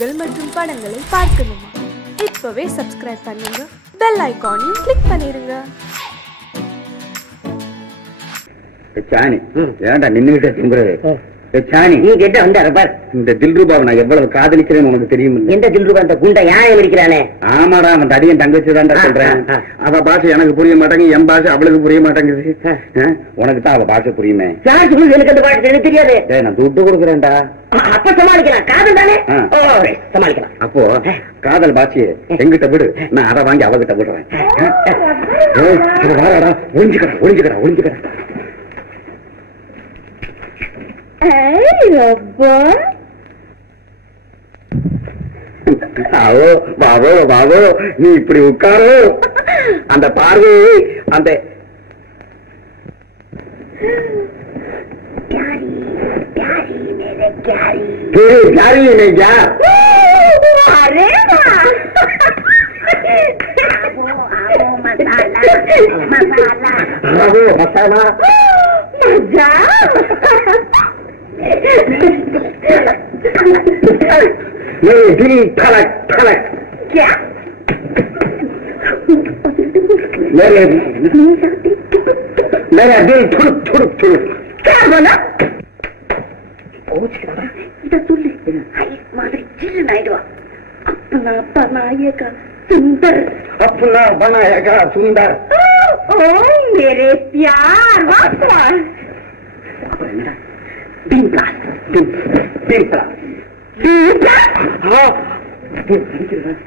நிகழ்ச்சிகள் மற்றும் படங்களை பார்க்கணுமா? இப்பவே சப்ஸ்கிரைப் பண்ணுங்க, பெல் ஐகானையும் கிளிக் பண்ணிருங்க. சாணி ஏன்டா நின்னுகிட்டே திங்குறது? சாணி நீ கேட்ட வந்தாரு பார். இந்த தில்ரூபாவை நான் எவ்வளவு காதலிக்கிறேன்னு உனக்கு தெரியும். எந்த தில்ரூபா? அந்த குண்டை யானை இருக்கிறானே. ஆமாடா, அவன் தடியன் தங்கச்சிதான்டா சொல்றேன். அவ பாஷை எனக்கு புரிய மாட்டேங்குது, என் பாஷை அவளுக்கு புரிய மாட்டேங்குது. உனக்கு தான் அவ பாஷை புரியுமே. எனக்கு அந்த பாட்டு எனக்கு தெரியாது. நான் துட்டு கொடுக்குறேன்டா. அப்ப சமாளிக்கலாம், காதல் தானே சமாளிக்கலாம். அப்போ காதல் பாஷைய எங்கிட்ட விடு, நான் அதை வாங்கி அவகிட்ட விடுறேன். ஒழிஞ்சுக்கிறேன் ஒழிஞ்சுக்கிறேன் ஒழிஞ்சுக்கிறேன். பாவோ பாவோ, நீ இப்படி உட்காரு. அந்த பார்வை அந்த மசாலா दिल धड़क धड़क क्या मेरा दिल धुड़क धुड़क धुड़क क्या बोला? अपना बनाएगा सुंदर, अपना बनाएगा सुंदर. ओ मेरे प्यार Pimplas, pimplas, pimplas. हाँ, pimplas,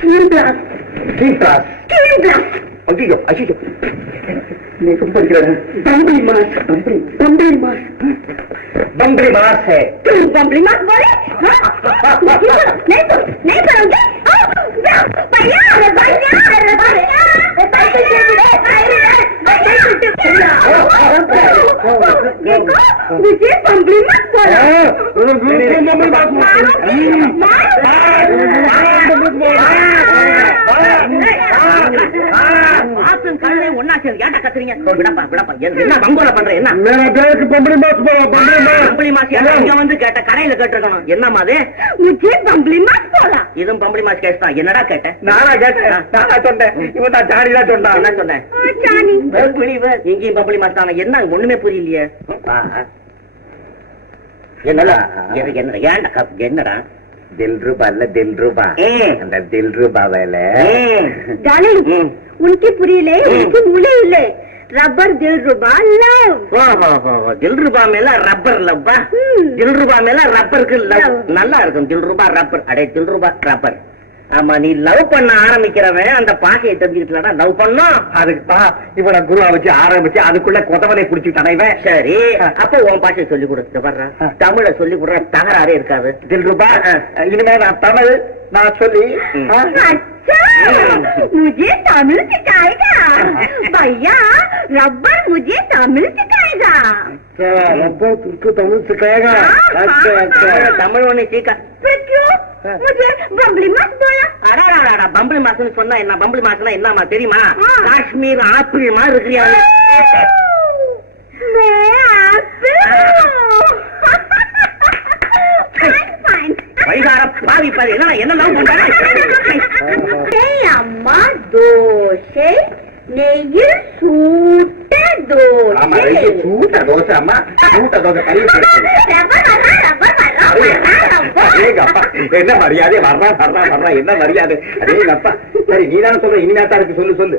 pimplas, pimplas. अजीब, अजीब. मैं तो पढ़ रहा हूँ. बम्बरी मास, बम्बरी मास, बम्बरी मास है. तुम बम्बरी मास बोले? नहीं पढ़ोगे? भैया, मुझे बम्बरी मत बोलो. ஒன்னா சேர்ந்து ஏன்டா கத்துறீங்க? விடப்பா விடப்பா. என்ன பங்கோல பண்ற? என்ன பம்பளி மாஸ் போல? பம்பளி மாஸ் இங்க வந்து கேட்ட, கடையில கேட்டிருக்கணும். என்னமா அது? முझे பம்பளி மாஸ் போல. இதுவும் பம்பளி மாஸ் கேஸ் தான். என்னடா கேட்ட? நானா கேட்டேன், நானா சொன்னேன். இவன் தான் ஜானி தான் சொன்னா. என்ன சொன்னேன்? ஜானி இங்கேயும் பம்பளி மாஸ் தானே. என்ன ஒண்ணுமே புரியலையே. என்னடா ஏன்டா என்னடா? दिलरुबा இல்ல दिलरुबा. அந்த दिलरुबा வேல ஜானி उनकी புரியல. उनकी மூளை இல்ல. रबर दिलरुबा लव. दिलरुबा மேல ரப்பர் லவ்வா? दिलरुबा மேல ரப்பருக்கு லவ். நல்லா இருக்கும். दिलरुबा ரப்பர். அடே दिलरुबा ரப்பர். ஆமா, நீ லவ் பண்ண ஆரம்பிக்கிறவன் அந்த பாஷையை தெரிஞ்சுக்கிட்டா லவ் பண்ணும். அதுக்கு தான் இவனை குருவா வச்சு ஆரம்பிச்சு அதுக்குள்ள கொதவனை குடிச்சுட்டானே. சரி, அப்ப உன் பாஷையை சொல்லி கொடுத்து வர்ற. தமிழ சொல்லி கொடுற தகராறே இருக்காது. दिलरुबा இனிமே நான் தமிழ் நான் சொல்லி मुझे तमिल सिखाएगा भैया. रबर मुझे तमिल सिखाएगा. रबर तुमको तमिल सिखाएगा? अच्छा अच्छा. तमिल होने सीखा. फिर क्यों मुझे बम्बली मास बोला? अरे बम्बली मास சொன்னா என்ன? बम्बली मासனா என்னமா தெரியுமா? காஷ்மீர் ஆப்பிள் மாதிரி இருக்கிறியா? வைகார பாவி பாவி. என்ன லவ் பண்றாங்க? அம்மா தோசை நெய்யில் சூட்ட தோசை. சூட்ட தோசை அம்மா, சூட்ட தோசை. என்ன மரியாதை? வர்றா வர்றா வர்றா. என்ன மரியாதை? அதே அப்பா. சரி, நீதான சொல்ற. இனிமேத்தா இருக்கு. சொல்லு சொல்லு.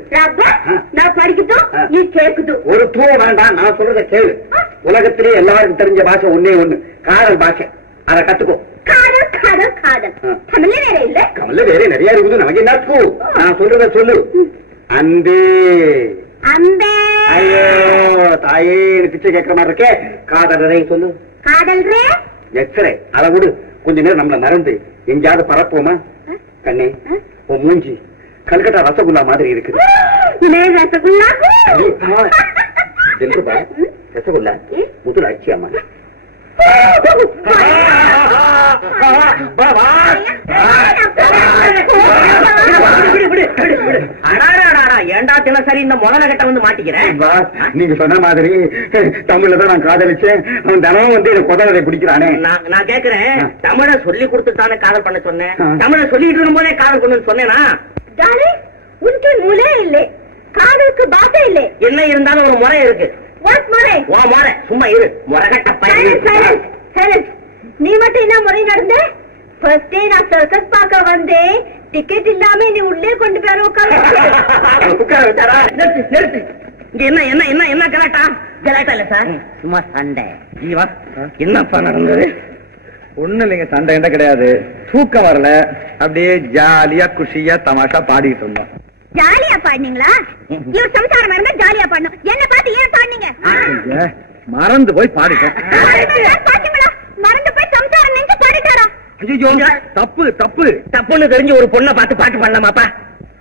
நான் படிக்கட்டும், நீ கேட்கட்டும். ஒரு தூ வேண்டாம், நான் சொல்றத கேளு. உலகத்திலே எல்லாருக்கும் தெரிஞ்ச பாஷை ஒன்னே ஒண்ணு, காதல் பாஷை. அதை கத்துக்கோ. காதல் காதல் காதல். தமிழ்ல வேற இல்ல? தமிழ்ல வேற நிறைய இருக்குது. நமக்கு என்ன? நான் சொல்றத சொல்லு. அன்பே அன்பே. ஐயோ தாயே, பிச்சை கேட்கிற மாதிரி இருக்கே. காதல் சொல்லு. காதல் எக்ஸ்ரே. அதை விடு. கொஞ்ச நேரம் நம்மள மறந்து எங்கேயாவது பரப்போமா? கண்ணே, உன் மூஞ்சி கல்கட்டா ரசகுல்லா மாதிரி இருக்குது. ரசகுல்லா தில்ருபா. ரசகுல்லா முதுல அச்சியாமா. ஏண்டா ஆச்சுன்னா சரி, இந்த முதல கட்ட வந்து மாட்டிக்கிறேன். நீங்க சொன்ன மாதிரி தமிழ்ல தான் நான் காதலிச்சேன். அவன் தினமும் வந்து கொதலை குடிக்கிறானே. நான் கேக்குறேன், தமிழ சொல்லி கொடுத்துட்டானே காதல் பண்ண சொன்னேன். தமிழ சொல்லிட்டு இருக்கும் போதே காதல் பண்ணு சொன்னேனா? உனக்கு மூளை இல்லை, காதலுக்கு பாசை இல்லை. என்ன இருந்தாலும் ஒரு முறை இருக்கு. முறை சும்மா இரு. முறைகட்ட பையன். நீ மட்டும் என்ன முறை நடந்த? ஃபர்ஸ்ட் டே நான் சர்க்கஸ் பார்க்க வந்தேன். டிக்கெட் இல்லாம நீ உள்ளே கொண்டு போய் உட்கார. நிறுத்து. இங்க என்ன என்ன என்ன என்ன கலாட்டா? கலாட்டா இல்ல சார், சும்மா சண்டை. என்னப்பா நடந்தது? ஒண்ணு இல்லைங்க, சண்டை என்ன கிடையாது. தூக்கம் வரல, அப்படியே ஜாலியா குஷியா தமாஷா பாடிட்டு இருந்தோம். ஜாலியா பாடினீங்களா? இவர் சம்சாரம் இருந்தா ஜாலியா பாடணும். என்ன பார்த்து ஏன் பாடினீங்க? மறந்து போய் பாடிட்டேன். மறந்து போய் சம்சாரம் நினைச்சு பாடிட்டாரா? தப்பு தப்பு தப்புன்னு தெரிஞ்சு ஒரு பொண்ணை பார்த்து பாட்டு பண்ணலாமாப்பா?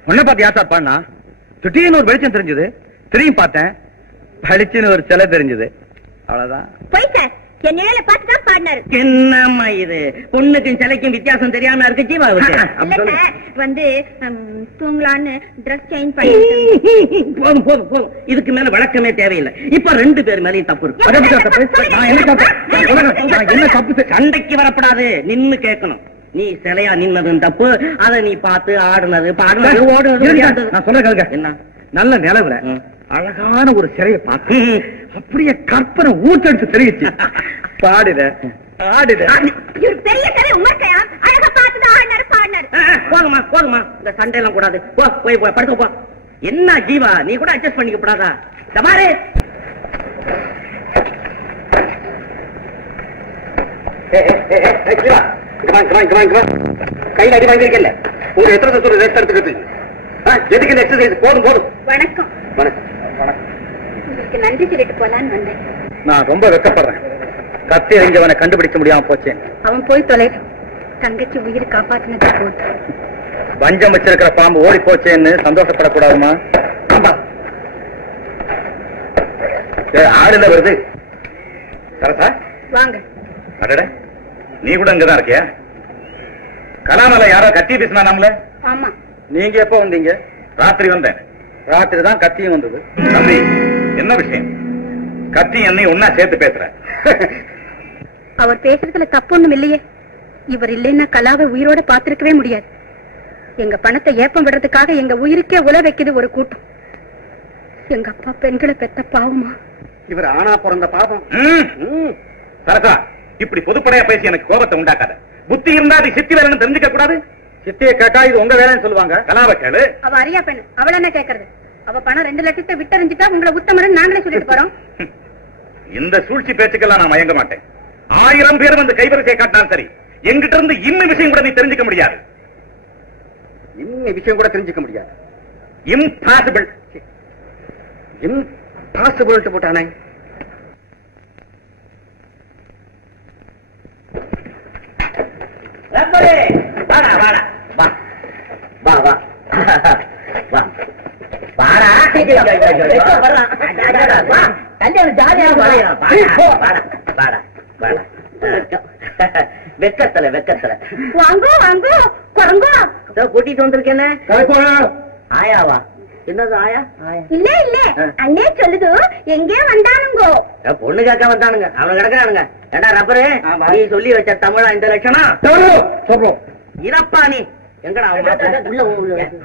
பொண்ணை பார்த்து யார் சார் பாடினா? திடீர்னு ஒரு வெளிச்சம் தெரிஞ்சது, திரும்பி பார்த்தேன், பளிச்சுன்னு ஒரு சிலை தெரிஞ்சது. அவ்வளவுதான். போய் சார், என் நிலையில பார்த்து தான் பாடினாரு. என்னம்மா இது, பொண்ணுக்கும் சிலைக்கும் வித்தியாசம் தெரியாம இருக்கு ஜீவாவுக்கு. வந்து தூங்கலான்னு ட்ரெஸ் சேஞ்ச் பண்ணி. போதும் போதும் போதும், இதுக்கு மேல விளக்கமே தேவையில்லை. இப்ப ரெண்டு பேர் மேலயும் தப்பு இருக்கு. என்ன தப்பு? சண்டைக்கு வரப்படாது, நின்னு கேட்கணும். நீ சிலையா நின்னதும் தப்பு, அதை நீ பார்த்து ஆடுனது பாடுனது ஓடுனது. நான் சொல்ல என்ன, நல்ல நிலவுல அழகான ஒரு சிலையை பார்த்து அப்படியே கற்பனை ஊற்றெடுத்து தெரிவிச்சு பாடுத ஆடுத. பெரிய சிலை உமர்க்கையா அழகா பார்த்துதான் ஆடினாரு பாடினாரு. போதுமா போதுமா, இந்த சண்டை எல்லாம் கூடாது. போய் படுக்க போ. என்ன ஜீவா, நீ கூட அட்ஜஸ்ட் பண்ணிக்க கூடாதா? சமாரே கையில் அடி வாங்கிருக்கல. உங்க எத்தனை சொல்லு ரெஸ்ட் எடுத்துக்கிட்டு எதுக்கு இந்த எக்ஸசைஸ்? போதும் போதும். வணக்கம். வணக்கம். உங்களுக்கு நன்றி சொல்லிட்டு போலான்னு வந்தேன். நான் ரொம்ப வெக்கப்படுறேன். கத்தி எறிஞ்சவனை கண்டுபிடிக்க முடியாம போச்சேன். அவன் போய் தொலைறான். தங்கச்சி உயிர் காப்பாத்தினது போது. வஞ்சம் வச்சிருக்கிற பாம்பு ஓடி போச்சேன்னு சந்தோஷப்படக்கூடாதுமா? ஆமா, ஆடுல வருது. சரசா வாங்க. அடட, நீ கூட இங்கதான் இருக்கியா? கலாமல யாரோ கத்தி பேசினானாம்ல? ஆமா. நீங்க எப்ப வந்தீங்க? ராத்திரி வந்தேன். ராத்திரி தான் கத்தியும் வந்தது. தம்பி, என்ன விஷயம்? கத்தி என்னை ஒன்னா சேர்த்து பேசுற? அவர் பேசுறதுல தப்பு ஒண்ணும் இல்லையே. இவர் இல்லைன்னா கலாவை உயிரோட பாத்திருக்கவே முடியாது. எங்க பணத்தை ஏப்பம் விடுறதுக்காக எங்க உயிருக்கே உல வைக்குது ஒரு கூட்டம். எங்க அப்பா பெண்களை பெத்த பாவமா? இவர் ஆனா பிறந்த பாவம். சரசா, இப்படி பொதுப்படையா பேசி எனக்கு கோபத்தை உண்டாக்காத. புத்தி இருந்தா அது சித்தி வேலைன்னு தெரிஞ்சுக்க கூடாது. சித்தியை கேட்டா இது உங்க வேலைன்னு சொல்லுவாங்க. கலாவை கேளு. அவ அறியா பெண்ணு, அவள என்ன கேக்குறது? அவ பணம் 2 லட்சத்தை விட்டறிஞ்சுட்டா உங்களை உத்தமரன் நாங்களே சொல்லிட்டு போறோம். இந்த சூழ்ச்சி பேச்சுக்கெல்லாம் நான் மயங்க மாட்டேன். 1000 பேர் வந்து கைவரிசையை காட்டினாலும் சரி, எங்கிட்ட இருந்து இன்னும் விஷயம் கூட நீ தெரிஞ்சுக்க முடியாது. இன்னும் விஷயம் கூட தெரிஞ்சுக்க முடியாது. இம்பாசிபிள். இம்பாசிபிள் போட்டானே. வாடா வாடா வா வா வா வா வாடா. வெக்கத்தல வெக்கத்தல வாங்கோ வாங்கோ குரங்கோ கூட்டிட்டு வந்திருக்கேன். ஆயாவா? என்னது ஆயா? இல்ல இல்ல, அண்ணே சொல்லுது எங்கே வந்தானுங்கோ. பொண்ணு கேட்க வந்தானுங்க, அவன் கிடக்குறானுங்க. ஏண்டா ரப்பரு, நீ சொல்லி வச்ச தமிழா இந்த லட்சணம்? இதப்பா நீ எங்கடா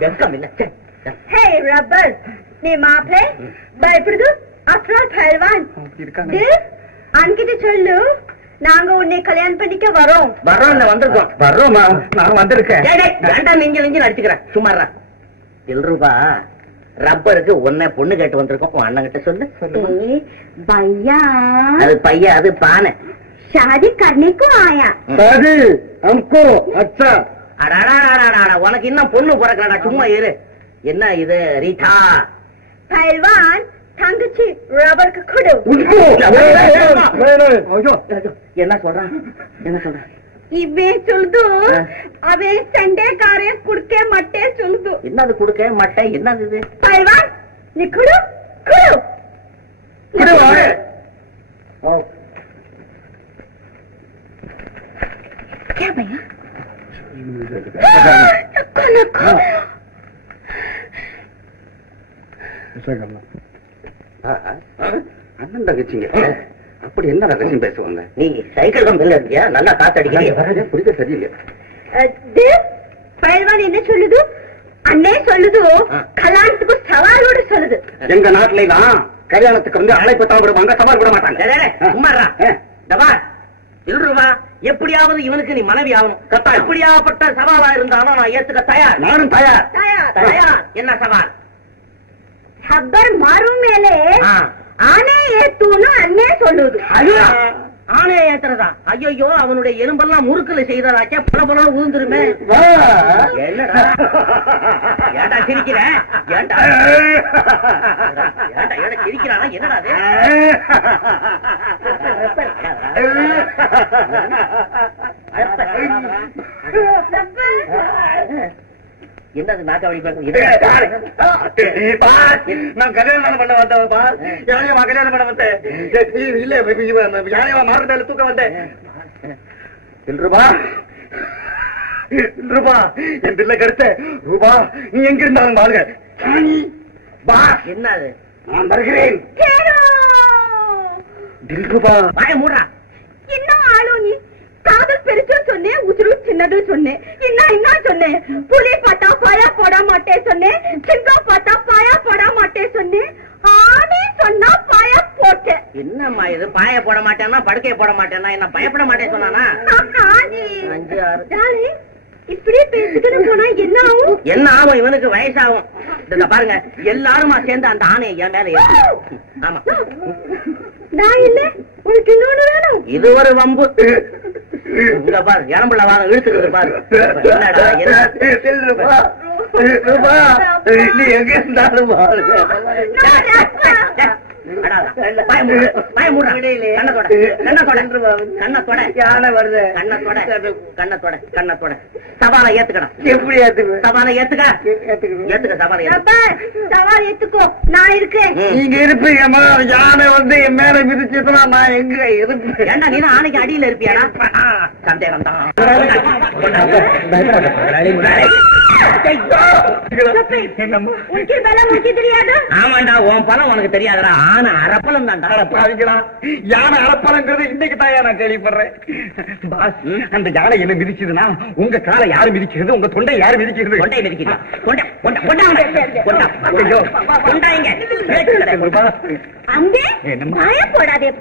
வெக்கம் இல்ல. ஹே ரப்பர், நீ மாப்பிளை பயப்படுது? அப்புறம் பல்வான் அன்கிட்ட சொல்லு, நாங்க உன்னை கல்யாணம் பண்ணிக்க வரோம். வரோம், வந்திருக்கோம். வரோம், நான் வந்திருக்கேன். நெஞ்சு அடிச்சுக்கிறேன். சும்மாறா ரூபா ரப்பருக்கு உன்னை பொண்ணு கேட்டு வந்திருக்கோம். உன் அண்ணன் கிட்ட சொல்லு. भैया அது பையன், அது பானை. शादी करने को आया. शादी हमको अच्छा. அடாடா, உனக்கு இன்னும் பொண்ணு பிறக்கலடா, சும்மா இரு. என்ன இது ரீட்டா? पहलवान தங்கச்சி ரப்பருக்கு கொடு. என்ன சொல்றான்? என்ன சொல்றான்? இவன் சொல்லுது அவன் சண்டைக்காரன் குடுக்க மட்டே சொல்லுது. என்னது குடுக்க மட்டை? என்னது இது? பைல்வான் நீ குடு குடு. क्या भैया? அண்ணன் தங்கச்சிங்க அப்படி என்ன ரகசியம் பேசுவாங்க? நீ சைக்கிள் கம்பெனில இருக்கியா? நல்லா காத்தடிக்கிறியா? புரியுது சரியில்லை. பயில்வான் என்ன சொல்லுது? அண்ணே சொல்லுது கல்யாணத்துக்கு சவாலோடு சொல்லுது. எங்க நாட்டுல தான் கல்யாணத்துக்கு வந்து அழைப்பு தான் விடுவாங்க, சவால் விட மாட்டாங்க. இல்லருவா, எப்படியாவது இவனுக்கு நீ மனைவி ஆகணும். எப்படியாப்பட்ட சவாலா இருந்தாலும் நான் ஏத்துக்க தயார். நானும் தயார். தயார். என்ன சவால்? ஹப்பர் மாறும் மேலே ஆனே ஏத்துன்னு அண்ணே சொல்லுது. ஆனே ஏத்துறதா? ஐயோ, அவனுடைய எலும்பெல்லாம் முறுக்குல செய்ததாச்சே, பல பல உதிர்ந்துருமே. என்னடா ஏண்டா சிரிக்கிற? ஏண்டா சிரிக்கிறானா? என்னடா என்னது நாக்க வழி? நான் கல்யாணம் பண்ண வந்தேன்ப்பா. யானையமா கல்யாணம் பண்ண வந்தேன். இல்ல யானையமா மாறுதல் தூக்க வந்தேன். ரூபா ரூபா என் பிள்ளை கருத்த ரூபா, நீ எங்க இருந்தாலும் வாழ்க. என்னது? நான் வருகிறேன். ரூபா வாய மூடா. இன்னும் ஆளும் நீ காதல் பெருசு சொன்னேன், உசுறு சின்னது சொன்னேன். என்ன சொன்னேன்? புலி பார்த்தா பாயா போட மாட்டேன் சொன்னேன், சிங்கம் பார்த்தா பாயா போட மாட்டேன் சொன்னேன், ஆனே சொன்னா பாயா போட்டேன். என்னம்மா இது? பாய போட மாட்டேன்னா படுக்கைய போட மாட்டேன்னா என்ன பயப்பட மாட்டேன் சொன்னானா? 5 6 இப்படி பேசிக்கிட்டு போனா என்ன ஆகும்? என்ன ஆகும்? இவனுக்கு வயசாகும். பாருங்க, எல்லாருமா சேர்ந்து அந்த ஆணையை என் மேல ஏத்து. ஆமா, நான் இல்ல, உனக்கு இன்னொன்னு வேணும். இது ஒரு வம்பு. இங்க பாரு, இளம்புள்ள வாங்க இழுத்துக்கிட்டு பாரு. நீ எங்க இருந்தாலும் சவாலை ஏத்துக்கடா. எப்படி ஏத்துக்க? சவாலை ஏத்துக்க. சவால் ஏத்துக்கோ, நான் இருக்கேன். நீங்க இருப்பீங்கம்மா. யானை வந்து என் மேல மிதிச்சுனா நான் எங்க இருப்பேன்? ஏண்டா நீ ஆணைக்கு அடியில இருப்பியாடா? சந்தேகம் தான். ஆமாண்டா, உன் பலம் உனக்கு தெரியாதா? ஆனா அரப்பலம் தான்டா. யானை அரப்பலங்கிறது இன்னைக்கு தான் நான் கேள்விப்படுறேன். அந்த யானை என்ன மிதிச்சதுன்னா உங்க காலை யாரு மிதிக்கிறது? உங்க தொண்டை யாரு மிதிக்கிறது? கொண்டை மிதிக்கிறது.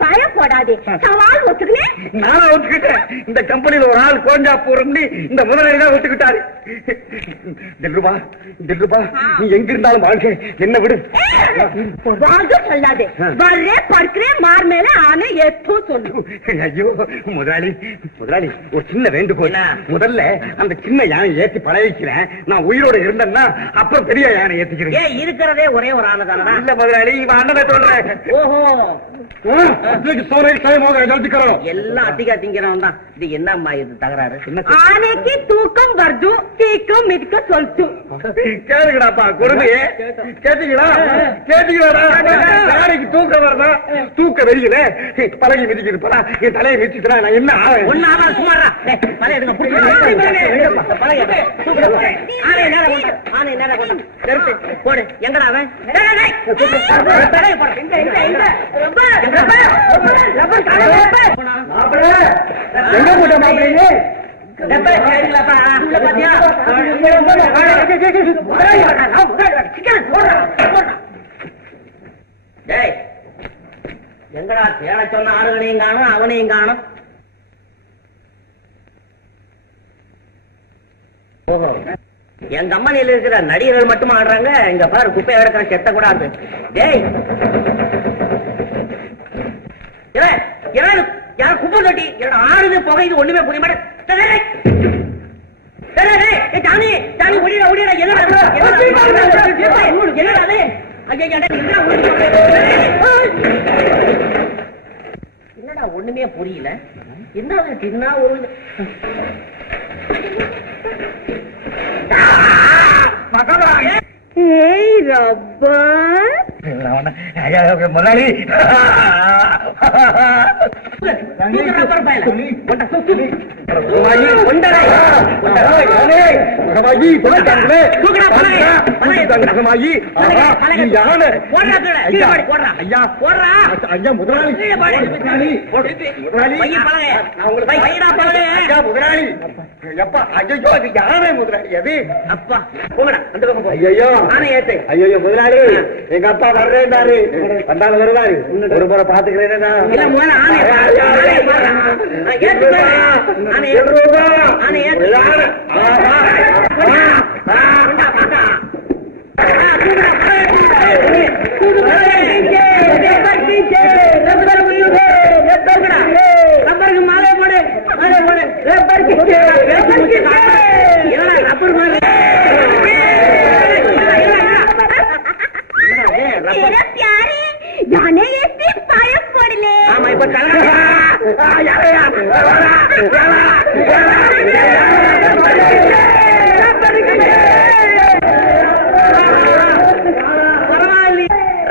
பாய போடாதே. சவால் ஒத்துக்கினேன். நானும் ஒத்துக்கிட்டேன். இந்த கம்பெனியில ஒரு ஆள் கோஞ்சா போறோம்னு இந்த முதலாளி தான் ஒத்துக்கிட்டாரு. தில்ருபா, நீ எங்க இருந்தாலும் வாழ்க்கை என்ன விடு. வாங்க சொல்லாதே. வர்றே படுக்கிறேன் மார் மேல ஆனை ஏத்தோ சொல்லு. ஐயோ முதலாளி, ஒரு சின்ன வேண்டுகோள். முதல்ல அந்த சின்ன யானை ஏத்தி பழகிக்கிறேன். நான் உயிரோட இருந்தேன்னா அப்புறம் பெரிய யானை ஏத்திக்கிறேன். ஏன் இருக்கிறதே ஒரே ஒரு ஆனை தானடா? இல்ல முதலாளி, இவன் அண்ணனை சொல்றேன். ஓஹோ, சோனை சயமோக ஜல்திக்கிறோம். எல்லாம் அதிகா திங்கிறவன் தான். இது என்னம்மா இது தகராறு? ஆனைக்கு தூக்கம் வருது, தீக்கம் மிதிக்க சொல்லிட்டு கேளுங்கடாப்பா கொடுமையே. கேட்டீங்களா? யானைக்கு தூக்கம் வருதா? தூக்க வெறியில பழகி மிதிக்குது. போறா என் தலையை மிதிச்சுனா நான் என்ன ஆவேன்? ஒன்னு ஆவா, சுமாரா பழைய எடுங்க. ஆனை நேரம் கொண்டு போடு. எங்கடா அவன்? எங்க போட்ட மாப்பிள்ளை? எங்கடா தேட சொன்ன ஆளுகளையும் காணும், அவனையும் காணும். ஓஹோ, என் கம்பெனியில இருக்கிற நடிகர்கள் மட்டும் ஆடுறாங்க. இங்க பாரு, குப்பை கிடக்கிற செத்த கூட ஆடு. டேய், யாரும் குப்பை தொட்டி ஆடுது, புகையுது, ஒண்ணுமே புரிய மாட்டேன். என்னடா ஒண்ணுமே புரியல? என்ன தின்னா ஒரு முதலாளி மகமாயி போட்டாங்களே மகமாயி ஐயா ஐயா முதலாளி முதலாளி எப்பா ஐயோ அது யாரே முதலாளி அது அப்பா போங்கடா அந்த பக்கம் ஐயோ ஐயோ முதலாளி எங்க அப்பா வர்றேன்னாரு வந்தாலும் வருவாரு ஒரு முறை பாத்துக்கிறேன்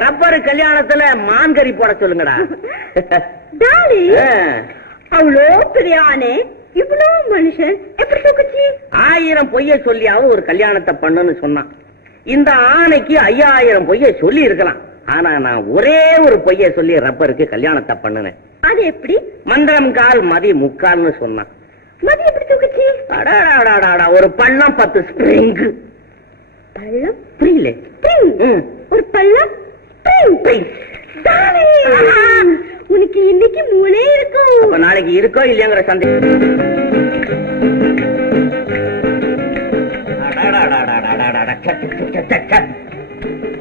ரப்பர் கல்யாணத்துல மான்கறி போட சொல்லுங்கடா. அவ்வளோ பெரிய ஆனே இவ்வளோ மனுஷன் எப்படி தூக்குச்சு? 1000 பொய்ய சொல்லியாவும் ஒரு கல்யாணத்தை பண்ணுன்னு சொன்னான். இந்த ஆணைக்கு 5000 பொய்ய சொல்லி இருக்கலாம். ஆனா நான் ஒரே ஒரு பொய்ய சொல்லி ரப்பருக்கு கல்யாணத்தை பண்ணுனேன். அது எப்படி? மந்திரம் கால் மதி முக்கால்னு சொன்னான். மதி எப்படி தூக்குச்சு? ஒரு பள்ளம் 10 ஸ்ப்ரிங். பள்ளம் புரியல? ஒரு பள்ளம் உனக்கு இன்னைக்கு மூளை இருக்கும். நாளைக்கு இருக்கோ இல்லையாங்கிற சந்தேகம்.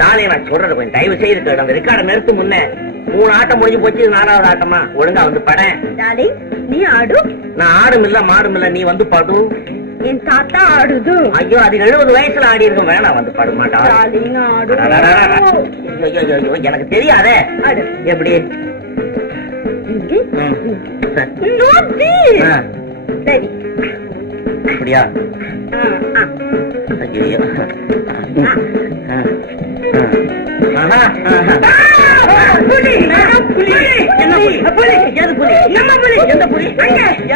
தானே நான் சொல்றது கொஞ்சம் தயவு செய்து அந்த ரெக்கார்டை நிறுத்து. முன்ன 3 ஆட்டம் முடிஞ்சு போச்சு, 4வது ஆட்டமா? ஒழுங்கா வந்து பட. நீ ஆடு. நான் ஆடும் இல்ல மாடும் இல்ல, நீ வந்து பாடு. என் தாத்தா ஆடுது. ஐயோ அது 70 வயசுல ஆடி இருக்கும். வேணா வந்து பாடு மாட்டா. எனக்கு தெரியாதே. எப்படி? சரி அப்படியா? ஐயோ என்ன புலி? எது புலி? நம்ம புலி. எந்த புலி?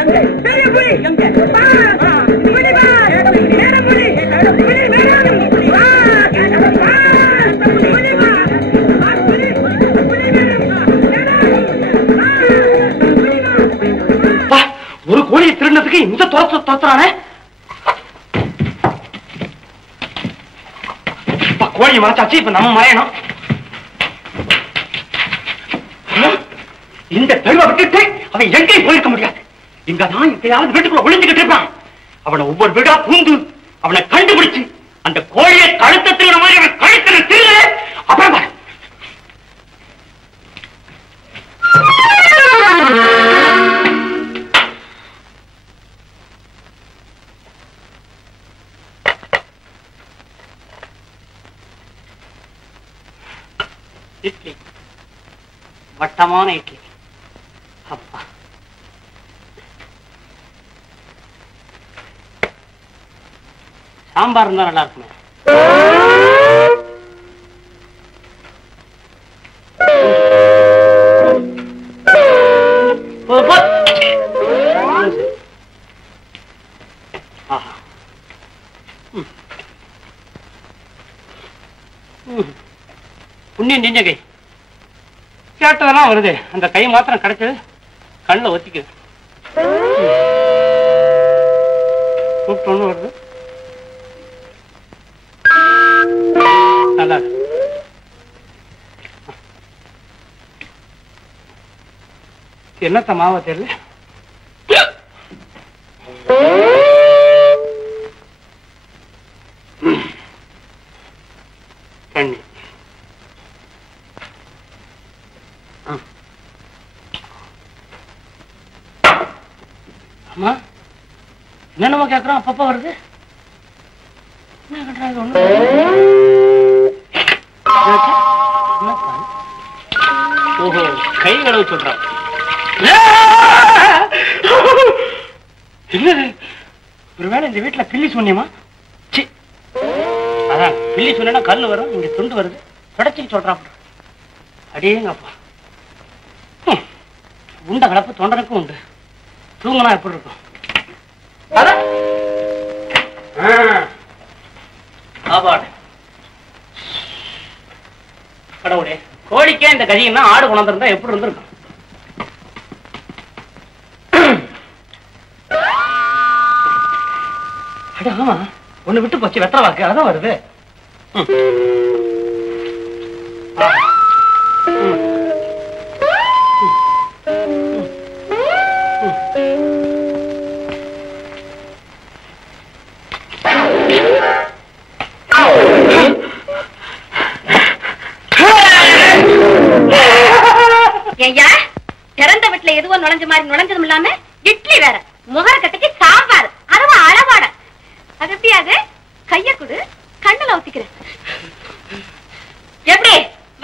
எங்க பெரிய புலி? எங்க புலி? வேற புலி. ஒரு கோழியை திருடினதுக்கு இந்த தோத்துறானே. கோழியை மறைச்சாச்சு, இப்ப நம்ம மறையணும். இந்த தெருவை விட்டுட்டு அவன் எங்கேயும் போயிருக்க முடியாது. இங்கதான் எங்கேயாவது வீட்டுக்குள்ள ஒளிஞ்சுக்கிட்டு இருப்பான். அவனை ஒவ்வொரு வீடா பூந்து அவனை கண்டுபிடிச்சு அந்த கோழியை கழுத்த திருகிற மாதிரி அவன் கழுத்துல திருடு. அப்புறம் இட்லி, வட்டமான இட்லி. அப்பா சாம்பார் இருந்தா நல்லா இருக்குமே. புண்ணியம் செஞ்ச கை கேட்டதெல்லாம் வருது. அந்த கை மாத்திரம் கிடைச்சது கண்ணில் ஒத்திக்குது. கூப்பிட்டு வருது. நல்லா என்னத்த மாவ தெரியல. தண்ணி அம்மா என்னென்னமோ கேட்கறோம். அப்பப்ப வருது. என்ன கட்டுறாங்க? ஒண்ணு ஓஹோ கை கழுவு சொல்றான். என்னது? ஒருவேளை இந்த வீட்டுல பில்லி சொன்னியமா? அதான் பில்லி சொன்னா கல்லு வரும், இங்க துண்டு வருது, தொடச்சிக்கு சொல்றான். அடேங்கப்பா, உண்ட கலப்பு தொண்டனுக்கும் உண்டு. தூங்கினா எப்படி இருக்கும்? அதான் கடவுளே, கோழிக்கே இந்த கதின்னா ஆடு கொண்டிருந்தா எப்படி இருந்திருக்கும்? ஆமா, ஒண்ணு விட்டு போச்சு, வெத்தலை வாக்கு அதான் வருது. ஐயா, திறந்த வீட்டுல எதுவோ நுழைஞ்ச மாதிரி நுழைஞ்சதும் இல்லாம இட்லி வேற, முகர கட்டைக்கு சாம்பார், அதுவும் அளவாட. அது எப்படி? அது கைய கொடு, கண்ணுல ஊத்திக்கிறேன். எப்படி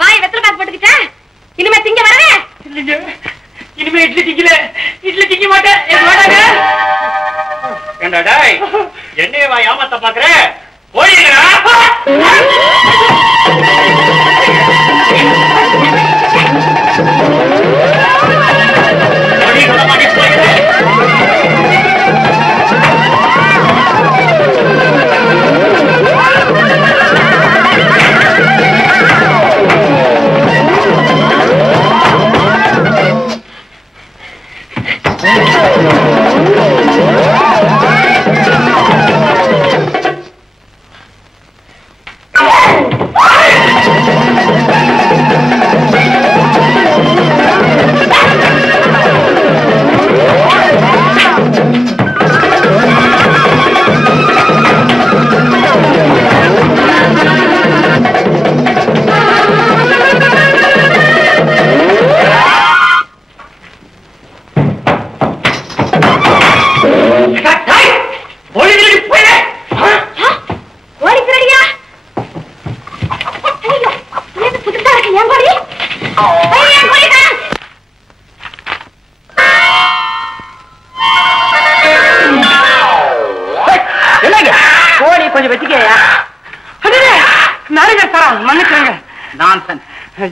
வாய் வெத்தலை பாக்கு போட்டுக்கிட்ட? இனிமே திங்க வரவே? இனிமே இட்லி திங்கல, இட்லி திங்க மாட்டேன். என்னைய வா ஏமாத்த பாக்குற? கோழிங்களா?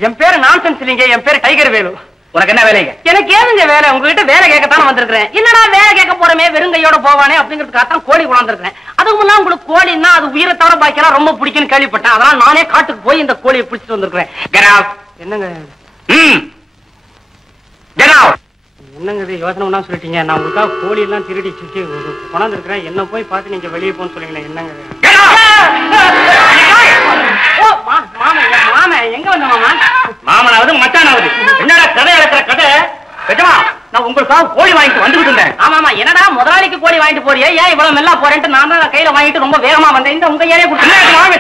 என் பேரு நான்சென்ஸ் இல்லைங்க, என் பேரு டைகர் வேலு. உனக்கு என்ன வேலைங்க? எனக்கு ஏதுங்க வேலை? உங்ககிட்ட வேலை கேட்கத்தான் வந்திருக்கிறேன். என்னடா வேலை கேட்க போறமே, வெறுங்கையோட போவானே அப்படிங்கிறதுக்காகத்தான் கோழி கொண்டாந்துருக்கேன். அதுக்கு முன்னா உங்களுக்கு கோழின்னா அது உயிரை தவிர பாக்கியெல்லாம் ரொம்ப பிடிக்குன்னு கேள்விப்பட்டேன். அதனால நானே காட்டுக்கு போய் இந்த கோழியை பிடிச்சிட்டு வந்திருக்கிறேன். என்னங்க என்னங்க இது யோசனை ஒண்ணா சொல்லிட்டீங்க? நான் உங்களுக்காக கோழி எல்லாம் திருடி சுற்றி கொண்டாந்துருக்கிறேன். என்ன போய் பார்த்து நீங்க வெளியே போன்னு சொல்லுங்களேன். என்னங்க மாமா எங்க வந்த மாமா? மாமனாவது மச்சானாவது என்னடா கதை அழைக்கிற கதை? நிஜமா நான் உங்களுக்காக கோழி வாங்கிட்டு வந்துகிட்டு இருந்தேன். ஆமாமா, என்னடா முதலாளிக்கு கோழி வாங்கிட்டு போறியா? ஏன் இவ்வளவு மெல்லா போறேன்ட்டு நான் தான் கையில வாங்கிட்டு ரொம்ப வேகமா வந்தேன். இந்த உங்க ஏரியா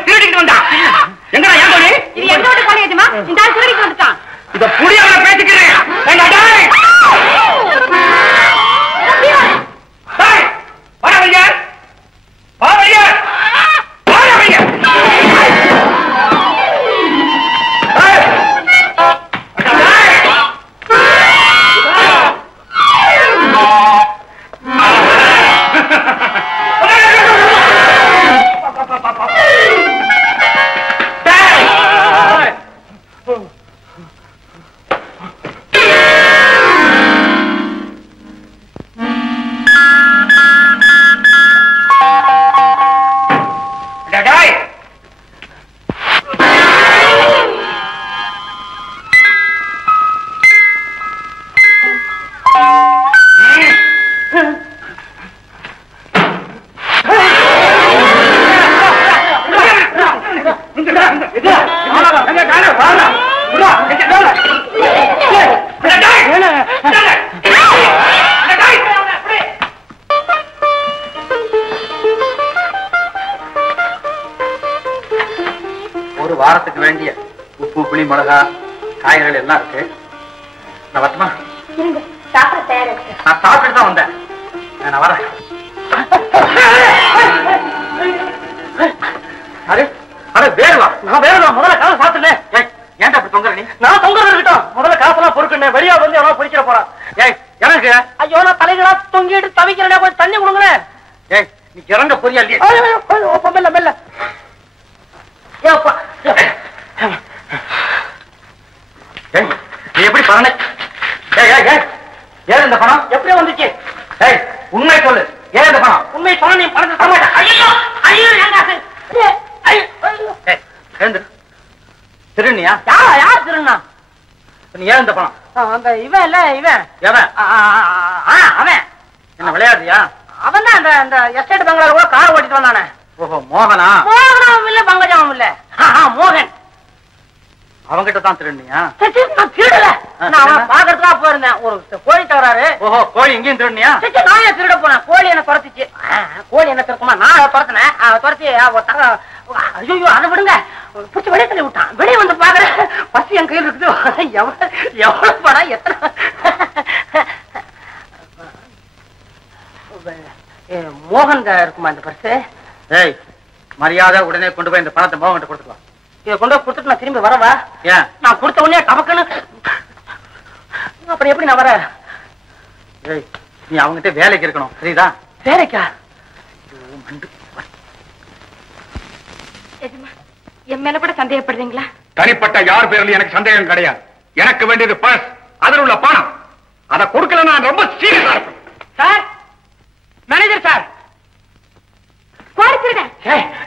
திருடிக்கிட்டு வந்தா எங்கடா ஏன் கோழி? இது எங்களோட கோழி ஏஜமா? இந்த ஆள் திருடிட்டு வந்துட்டான். இத புரியாம பேசிக்கிறேன். ஒரு வாரத்துக்கு வேண்டிய உப்பு புளி மிளகா காய்கறிகள் எல்லாம் இருக்கு. நான் வரட்டுமா? நான் சாப்பிட்டு தான் வந்தேன். நான் வரேன். வேறுவா நான் வேறுவா முதல்ல காசு சாப்பிட்டுல. ஏன்டா அப்படி தொங்குற நீ? நான் தொங்குறது இருக்கட்டும், முதல்ல காசெல்லாம் பொறுக்கணும். வெளியா வந்து எவ்வளவு பொறிக்கிற போறான். ஏய் எனக்கு ஐயோ நான் தலைகளா தொங்கிட்டு தவிக்கிறேன். போய் தண்ணி கொடுங்களேன். ஏய் நீ இறங்க பொரியா இல்லையா? மெல்ல மெல்ல. நீ எப்படி பணம்? ஏன் இந்த பணம் எப்படி வந்துச்சு? உண்மை சொல்லு, ஏன் இந்த பணம்? உண்மை சொல்ல. நீ பணத்தை தர மாட்டேன். ஐயோ ஐயோ திருநியா? நீ ஏன் இந்த பணம்? அந்த இவன் இல்ல இவன் எவன்? அவன் என்ன விளையாடுறியா? அவன் தான் அந்த எஸ்டேட் பங்களால கூட கார் ஓட்டிட்டு வந்தானே. ஓஹோ, மோகனா? மோகனாவும் இல்ல பங்கஜாவும் இல்ல, மோகன். அவங்கிட்ட தான் திருடுனியா? நான் திருடல, நான் அவனை பாக்குறதுக்காக போயிருந்தேன். ஒரு கோழி தகராறு. ஓஹோ, கோழி இங்கேயும் திருடுனியா? நான் ஏன் திருட போனேன்? கோழி என்ன துரத்துச்சு. கோழி என்ன திறக்குமா? நான் துரத்தினேன். துரத்தி ஐயோ அதை விடுங்க, பிடிச்சி வெளியே தள்ளி விட்டான். வெளியே வந்து பாக்குறேன், பசி என் கையில் இருக்குது. எவ்வளவு படம், எத்தனை மோகன் இருக்குமா இந்த பர்ஸ்? ஏய், மரியாதை உடனே கொண்டு போய் இந்த பணத்தை மோகன் கொடுத்துட்டு வா. இதை கொண்டு போய் கொடுத்துட்டு நான் திரும்பி வரவா? ஏன்? நான் கொடுத்த உடனே டபக்குன்னு அப்புறம் எப்படி நான் வர? ஏய், நீ அவங்ககிட்ட வேலைக்கு இருக்கணும், சரிதா? வேலைக்கா? என் மேல கூட சந்தேகப்படுறீங்களா? தனிப்பட்ட யார் பேர்ல எனக்கு சந்தேகம் கிடையாது. எனக்கு வேண்டியது பர்ஸ், அதில் உள்ள பணம். அதை கொடுக்கல நான் ரொம்ப சீரியஸா இருப்பேன். சார், மேனேஜர் சார்,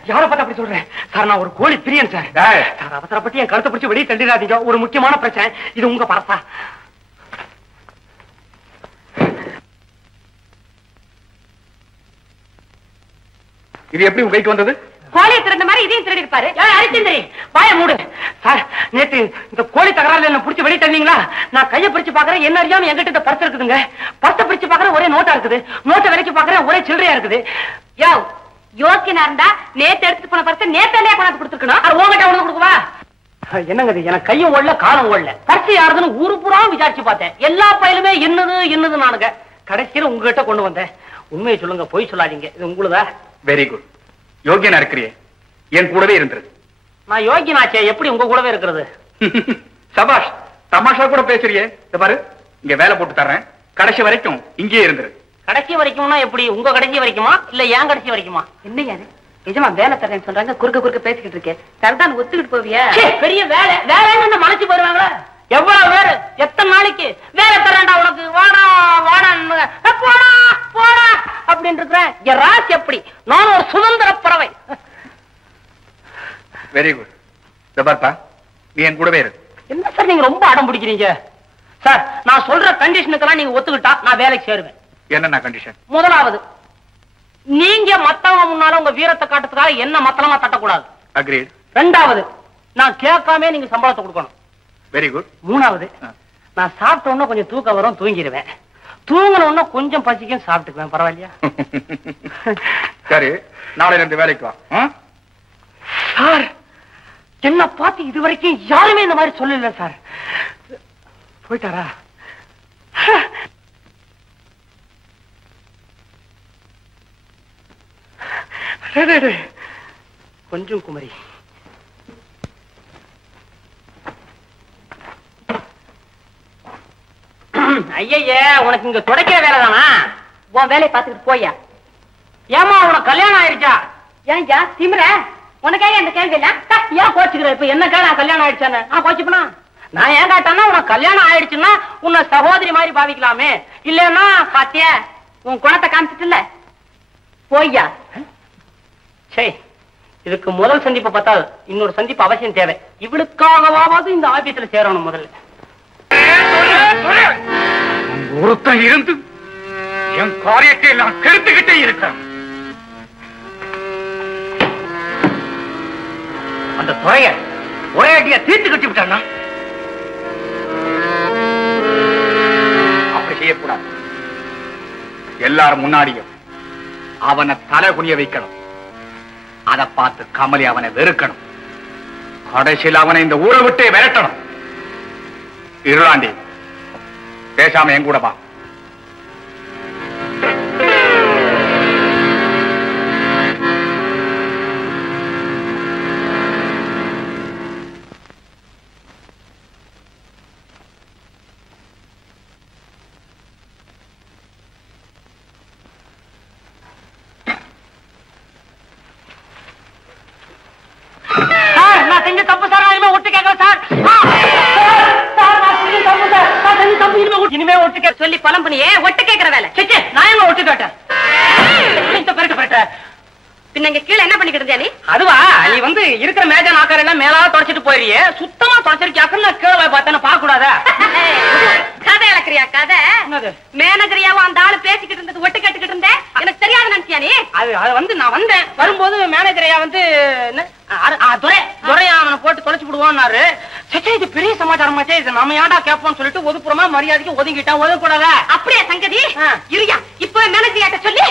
யாரை பார்த்து அப்படி சொல்றேன் சார்? நான் ஒரு கோழி பிரியன் சார். சார், அவசரப்பட்டு என் கருத்தை பிடிச்சி வெளியே தள்ளிடாதீங்க. ஒரு முக்கியமான பிரச்சனை. இது உங்க பரசா? இது எப்படி உங்க கைக்கு வந்தது? கோழியை திருந்த மாதிரி இதையும் திருடி இருப்பாரு. வாய மூடு சார். நேத்து இந்த கோழி தகராறுல என்ன பிடிச்சி வெளியே தள்ளீங்களா? நான் கையை பிடிச்சு பாக்குறேன், என்ன அறியாம என்கிட்ட இந்த பர்ஸ் இருக்குதுங்க. பர்ஸை பிடிச்சு பாக்குறேன், ஒரே நோட்டா இருக்குது. நோட்டை விலைக்கு பாக்குறேன், ஒரே சில்லறையா இருக்குது. யோக்கியனா இருந்தா நேத்து எடுத்துட்டு போன பர்ஸ் நேத்தே கொண்டாந்து கொடுத்துருக்கணும். அது உங்ககிட்ட ஒண்ணு கொடுக்குவா? என்னங்க எனக்கு கையும் ஓடல காலம் ஓடல. பர்ஸ் யாருதுன்னு ஊரு பூரா விசாரிச்சு பார்த்தேன். எல்லா பயிலுமே என்னது நானுங்க. கடைசியில உங்ககிட்ட கொண்டு வந்தேன். உண்மையை சொல்லுங்க, பொய் சொல்லாதீங்க. இது உங்களுதா? Very good. யோகியனா இருக்கிறியே, என் கூடவே இருந்தது. நான் யோகியனாச்சே, எப்படி உங்க கூடவே இருக்கிறது? சபாஷ், தமாஷா கூட பேசுறியே. பாரு, இங்க வேலை போட்டு தர்றேன், கடைசி வரைக்கும் இங்கேயே இருந்துரு. கடைசி வரைக்கும்னா எப்படி? உங்க கடைசி வரைக்குமா இல்ல ஏன் கடைசி வரைக்குமா? என்ன யாரு நிஜமா வேலை தரேன்னு சொல்றாங்க, குறுக்க பேசிக்கிட்டு இருக்கேன். சரிதான், ஒத்துக்கிட்டு போவியா? பெரிய வேலை வேலைன்னு மலைச்சு போயிருவாங்களா? எவ்வளவு வேறு, எத்தனை நாளைக்கு வேலை தரேன்டா உனக்கு, வாடா போடா போடா அப்படின்னு இருக்கிறேன். என் ராசி எப்படி? நான் ஒரு சுதந்திர பறவை. Very good. பார்ப்பா, நீ என் கூடவே இரு. என்ன சார் நீங்க ரொம்ப அடம் பிடிக்கிறீங்க? சார், நான் சொல்ற கண்டிஷனுக்கெல்லாம் நீங்க ஒத்துக்கிட்டா நான் வேலைக்கு சேருவேன். என்ன கண்டிஷன்? முதலாவது, நீங்க மத்தவங்க முன்னால உங்க வீரத்தை காட்டுறதுக்காக என்ன மத்தளமா தட்டக்கூடாது. அக்ரீட். ரெண்டாவது, நான் கேட்காம நீங்க சம்பளத்தை கொடுக்கணும். Very good. மூணாவது, நான் சாப்பிட்ட உடனே கொஞ்சம் தூக்கம் வரும், தூங்கிடுவேன். தூங்கின உடனே கொஞ்சம் பசிக்கும், சாப்பிட்டுக்குவேன். பரவாயில்லையா? சரி, நாளையில இருந்து வேலைக்கு வா. சார், என்ன பார்த்து இது வரைக்கும் யாருமே இந்த மாதிரி சொல்லல சார். போயிட்டாரா? கொஞ்சம் குமரி. ஐயே, உனக்கு இங்க துடைக்கிற வேலை தானா? உன் வேலையை பார்த்துக்கிட்டு போயா. ஏமா உனக்கு கல்யாணம் ஆயிடுச்சா? ஏன் திமிர? உனக்கே அந்த கேள்வி இல்ல? ஏன் கோச்சுக்கிற? இப்ப என்ன கேள கல்யாணம் ஆயிடுச்சான்னு? நான் கோச்சுப்பனா? நான் ஏன் கேட்டானா, உனக்கு கல்யாணம் ஆயிடுச்சுன்னா உன்னை சகோதரி மாதிரி பாவிக்கலாமே. இல்லன்னா பாத்திய உன் குணத்தை காமிச்சிட்டு இல்ல போய்யா. சரி, இதுக்கு முதல் சந்திப்பு பத்தாது, இன்னொரு சந்திப்பு அவசியம் தேவை. இவளுக்காகவாவது இந்த ஆபீஸ்ல சேரணும். முதல்ல ஒருத்தன் இருந்து என் காரியத்தை நான் கெடுத்துக்கிட்டே இருக்கிறேன். அந்த துறைய ஒரே அடியா தீர்த்து கட்டி விட்டான்னா அப்படி செய்யக்கூடாது. எல்லாரும் முன்னாடியும் அவனை தலை குனிய வைக்கணும். அதை பார்த்து கமலி அவனை வெறுக்கணும். கடைசியில் அவனை இந்த ஊரை விட்டே விரட்டணும். இருளாண்டி, பேசாம என் கூட வா. இனிமே ஒட்டு சொல்லி பலம் பண்ணியே ஒட்டு கேட்கிற வேலை. நான் எங்க ஒட்டு கேட்டேன்? பின்ன இங்க கீழே என்ன பண்ணிக்கிட்டு இருந்தியா நீ? அதுவா, நீ வந்து இருக்கிற மேஜ நாக்கார எல்லாம் மேலா தொடச்சிட்டு போயிரியே, சுத்தமா தொடச்சிருக்கியாக்குன்னு நான் கீழே பார்த்தேன்னு பார்க்க கூடாதா? கதை இழக்கிறியா? கதை மேனகரியாவும் அந்த ஆளு பேசிக்கிட்டு இருந்தது ஒட்டு கேட்டுக்கிட்டு இருந்தேன், எனக்கு தெரியாது நினைச்சியா நீ? அது வந்து நான் வந்தேன், வரும்போது மேனேஜரையா வந்து துரையா அவனை போட்டு தொலைச்சு விடுவான்னாரு. சச்சே, இது பெரிய சமாச்சாரமாச்சே, இது நம்ம ஏன்டா கேட்போம்னு சொல்லிட்டு ஒதுக்குறமா மரியாதைக்கு ஒதுங்கிட்டா. ஒதுக்கூடாத. அப்படியே சங்கதி இருயா, இப்ப மேனேஜரியாட்ட சொல்லி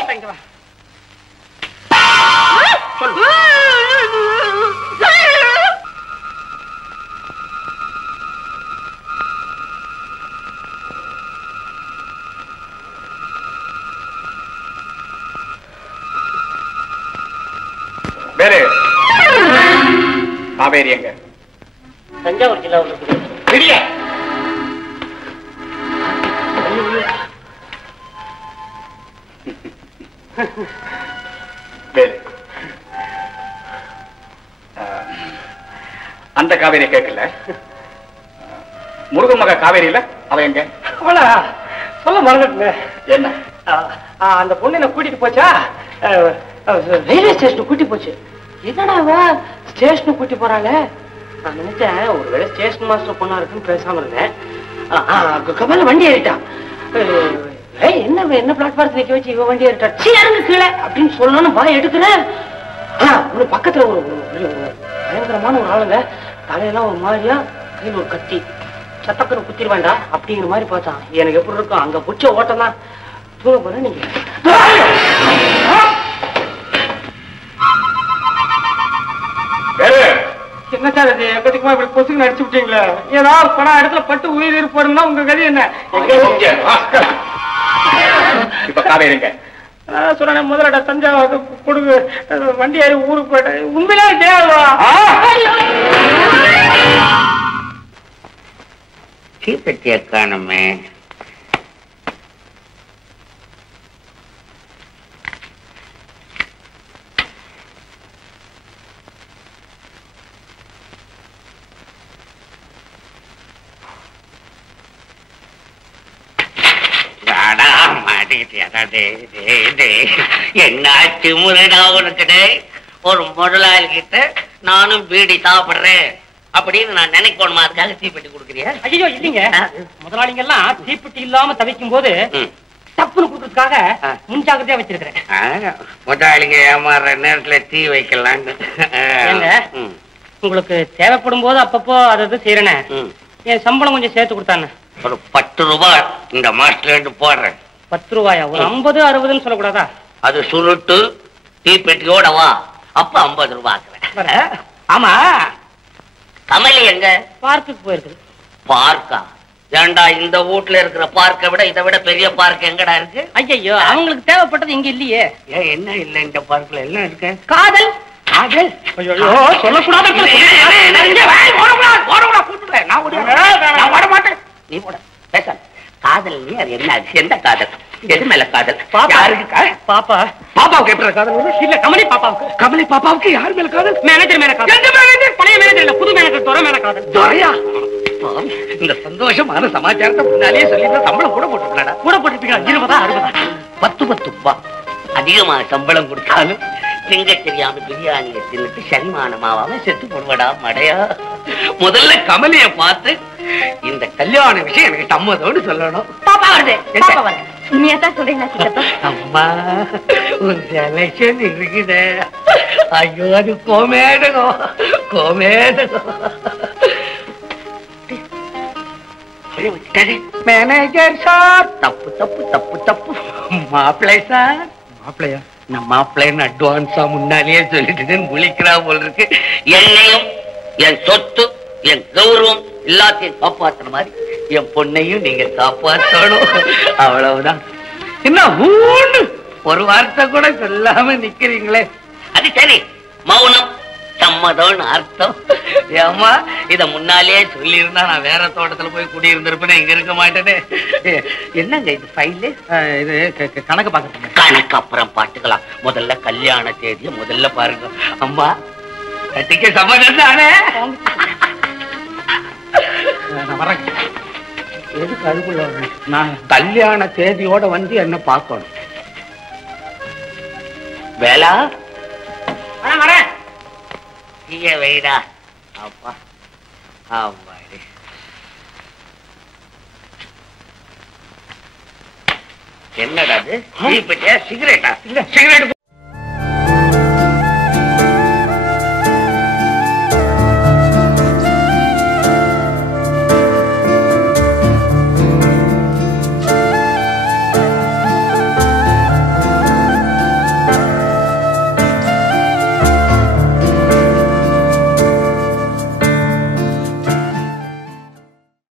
வேறு காவேரி எங்க? தஞ்சாவூர் ஜில்லாவில் இருக்குது. வேறு அந்த காவேரி கேட்கல, முருகன் மக காவேரி இல்ல, அவ எங்க? சொல்ல மறந்துட்டுங்க. என்ன? அந்த பொண்ணு என்ன கூட்டிட்டு போச்சா, ரயில்வே ஸ்டேஷனுக்கு கூட்டி போச்சு. என்னடா ஸ்டேஷனுக்கு கூட்டி போறாங்க? நான் நினைச்சேன் ஒருவேளை ஸ்டேஷன் மாஸ்டர் பொண்ணா இருக்குன்னு பேசாம இருந்தேன். கமல வண்டி ஏறிட்டான். என்ன பிளாட்பாரத்தில் நிக்க வச்சு இவ வண்டி ஏறிட்டா, சீரங்க கீழே அப்படின்னு சொல்லணும்னு வாய் எடுக்கிறேன். பக்கத்துல ஒரு பயங்கரமான ஒரு ஆளுங்க, தலையெல்லாம் ஒரு மாதிரியா, கையில் ஒரு கத்தி, சட்டக்கன்னு குத்திர வேண்டாம் அப்படிங்கிற மாதிரி பார்த்தான். எனக்கு எப்படி இருக்கும், அங்க புச்ச ஓட்டம் தான். தூங்க போற நீங்க. என்ன சார் அது எங்கத்துக்குமா இப்படி பொசுக்கு நடிச்சு விட்டீங்களா? ஏதாவது படம் இடத்துல பட்டு உயிர் இருப்பாருன்னா உங்க கதை என்ன? இப்ப காவேரிங்க சொன்ன முதலட தஞ்சாவூர் கொடுங்க, வண்டி ஏறி ஊருக்கு போயிட்டேன். உண்மையிலே தேவா தீப்பெட்டிய காணுமே. என்னாச்சு முறைடா உனக்கு? ஒரு முதலாளி கிட்ட நானும் பீடி சாப்பிடுறேன் அப்படின்னு நான் நினைக்கணுமா? அதுக்காக தீப்பெட்டி கொடுக்குறியா? ஐயோ இல்லீங்க, முதலாளிங்க எல்லாம் தீப்பெட்டி இல்லாம தவிக்கும் போது தப்புன்னு கொடுக்கறதுக்காக முன்ஜாகிரதையா வச்சிருக்கிறேன். முதலாளிங்க ஏமாறுற நேரத்துல தீ வைக்கலான்னு. உங்களுக்கு தேவைப்படும் போது அப்பப்போ அதை செய்யறேனே. என் சம்பளம் கொஞ்சம் சேர்த்து கொடுத்தானே. ஒரு 10 ரூபாய் இந்த மாஸ்டர் போடுறேன். 10 ரூபாயா? ஒரு 50 60 சொல்லக்கூடாதா? அது சுருட்டு தீப்பெட்டியோட வா, அப்ப 50 ரூபாய் ஆக்குறேன். ஆமா, கமலி எங்க? பார்க்குக்கு போயிருக்குது. பார்க்கா? ஏண்டா இந்த வீட்டுல இருக்கிற பார்க்கை விட இதை விட பெரிய பார்க் எங்கடா இருக்கு? ஐயோ, அவங்களுக்கு தேவைப்பட்டது இங்க இல்லையே. ஏன் என்ன இல்ல இந்த பார்க்ல? எல்லாம் இருக்கு. காதல் காதல் சொல்லக்கூடாது. நீ போட பேச. காதல் நீ அது என்ன? எந்த காதல்? எது மேல காதல்? பாப்பா பாப்பாவுக்கு எப்படி காதல்? இல்ல கமலி பாப்பாவுக்கு. கமலி பாப்பாவுக்கு யார் மேல காதல்? மேனேஜர் மேல காதல். மேனேஜர் பழைய மேனேஜர் இல்ல, புது மேனேஜர் துரை மேல காதல். துரையா? இந்த சந்தோஷமான சமாச்சாரத்தை முன்னாலேயே சொல்லிட்டு சம்பளம் கூட போட்டுருக்கா? கூட போட்டுருப்பீங்களா? 20 60 10 ரூபாய் அதிகமா சம்பளம் கொடுத்தாலும் திங்க தெரியாம பிரியாணியை தின்னுட்டு சரிமானமாவாம செத்து போடுவடா மடையா. முதல்ல கமலிய பார்த்து இந்த கல்யாண விஷயம் எனக்கு சம்மதோடு சொல்லணும். பாப்பா வருது, பாப்பா வருது. உண்மையா தான் சொல்றீங்களா? அம்மா உன் செலக்ஷன் இருக்குது. ஐயோ அது கோமேடகம் கோமேடகம். மேனேஜர் சார், தப்பு தப்பு தப்பு தப்பு. மாப்பிள்ளை சார். மாப்பிள்ளையா? நான் மாப்பிள்ளைன்னு அட்வான்ஸா முன்னாலேயே சொல்லிட்டு முழிக்கிறா போல் இருக்கு. என்னையும் என் சொத்து என் கௌரவம் எல்லாத்தையும் காப்பாத்துற மாதிரி என் பொண்ணையும் நீங்க காப்பாற்றணும். அவ்வளவுதான். என்ன ஒரு வார்த்தை கூட சொல்லாம நிக்கிறீங்களே? அது சரி, மௌனம் சம்மதம்னு அர்த்தம். ஏமா இத முன்னாலேயே சொல்லி இருந்தா நான் வேற தோட்டத்துல போய் குடியிருந்திருப்பேன், இங்க இருக்க மாட்டேனே. என்னங்க இது ஃபைலு? இது கணக்கு பாக்குறீங்க? கணக்கு அப்புறம் பாட்டுக்கலாம், முதல்ல கல்யாண தேதியை முதல்ல பாருங்க. அம்மா கட்டிக்க சம்மதம் தானே? நான் வரேன். எதுக்கு அதுக்குள்ள நான் கல்யாண தேதியோட வந்து என்ன பார்க்கணும்? வேலா வரேன். வைடா அப்பா. ஆமா என்னடா அது? சிகரெட்டா? இல்ல சிகரெட்